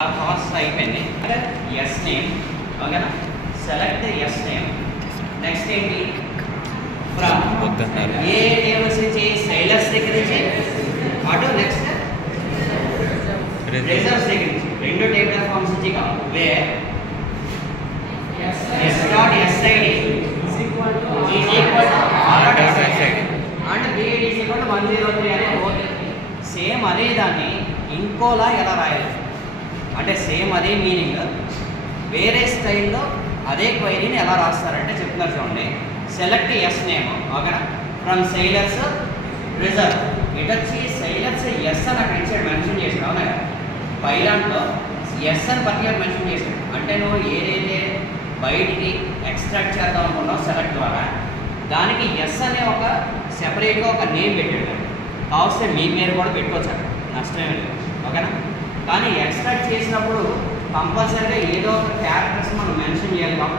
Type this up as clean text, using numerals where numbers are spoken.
Horse అయిపోయింది yes name ఓకేనా select the yes name next ఏంటి from ఏ టేబుల్స్ నుంచి సేలర్స్ దగ్గర నుంచి అటు నెక్స్ట్ రిజర్వ్స్ దగ్గర నుంచి రెండు టేబుల్ ఫార్మ్స్ నుంచి wear s dot sid is equal to r dot sid and b is equal to 103 అనేది ఓకే సేమ్ అదే దాన్ని ఇంకోలా ఎలా రాయాలి అంటే సేమ్ అదే మీనింగ్ వేరే స్టైల్లో అదే క్వైరీని ఎలా రాస్తారంటే చెప్తున్నారు చూడండి సెలెక్ట్ ఎస్ నేమ్ ఓకేనా ఫ్రమ్ సెయిలర్స్ రిజర్వ్ ఇటు వచ్చి సెయిలర్స్ ఎస్ అని అక్కడ ఇచ్చాడు మెన్షన్ చేసాడు అవునా కదా పైలాంట్లో ఎస్ అని పర్టికులర్ మెన్షన్ చేశాడు అంటే నువ్వు ఏదైతే బయటికి ఎక్స్ట్రాక్ట్ చేద్దాం అనుకున్నావు సెలెక్ట్ ద్వారా దానికి ఎస్ అనే ఒక సెపరేట్గా ఒక నేమ్ పెట్టాడు కావస్తే మీ పేరు కూడా పెట్టుకోవచ్చు అక్కడ నష్టమే లేదు ఓకేనా కానీ ఎక్స్ట్రాక్ట్ చేసినప్పుడు కంపల్సరీగా ఏదో ఒక క్యారెక్టర్స్ మనం మెన్షన్ చేయాలి కాబట్టి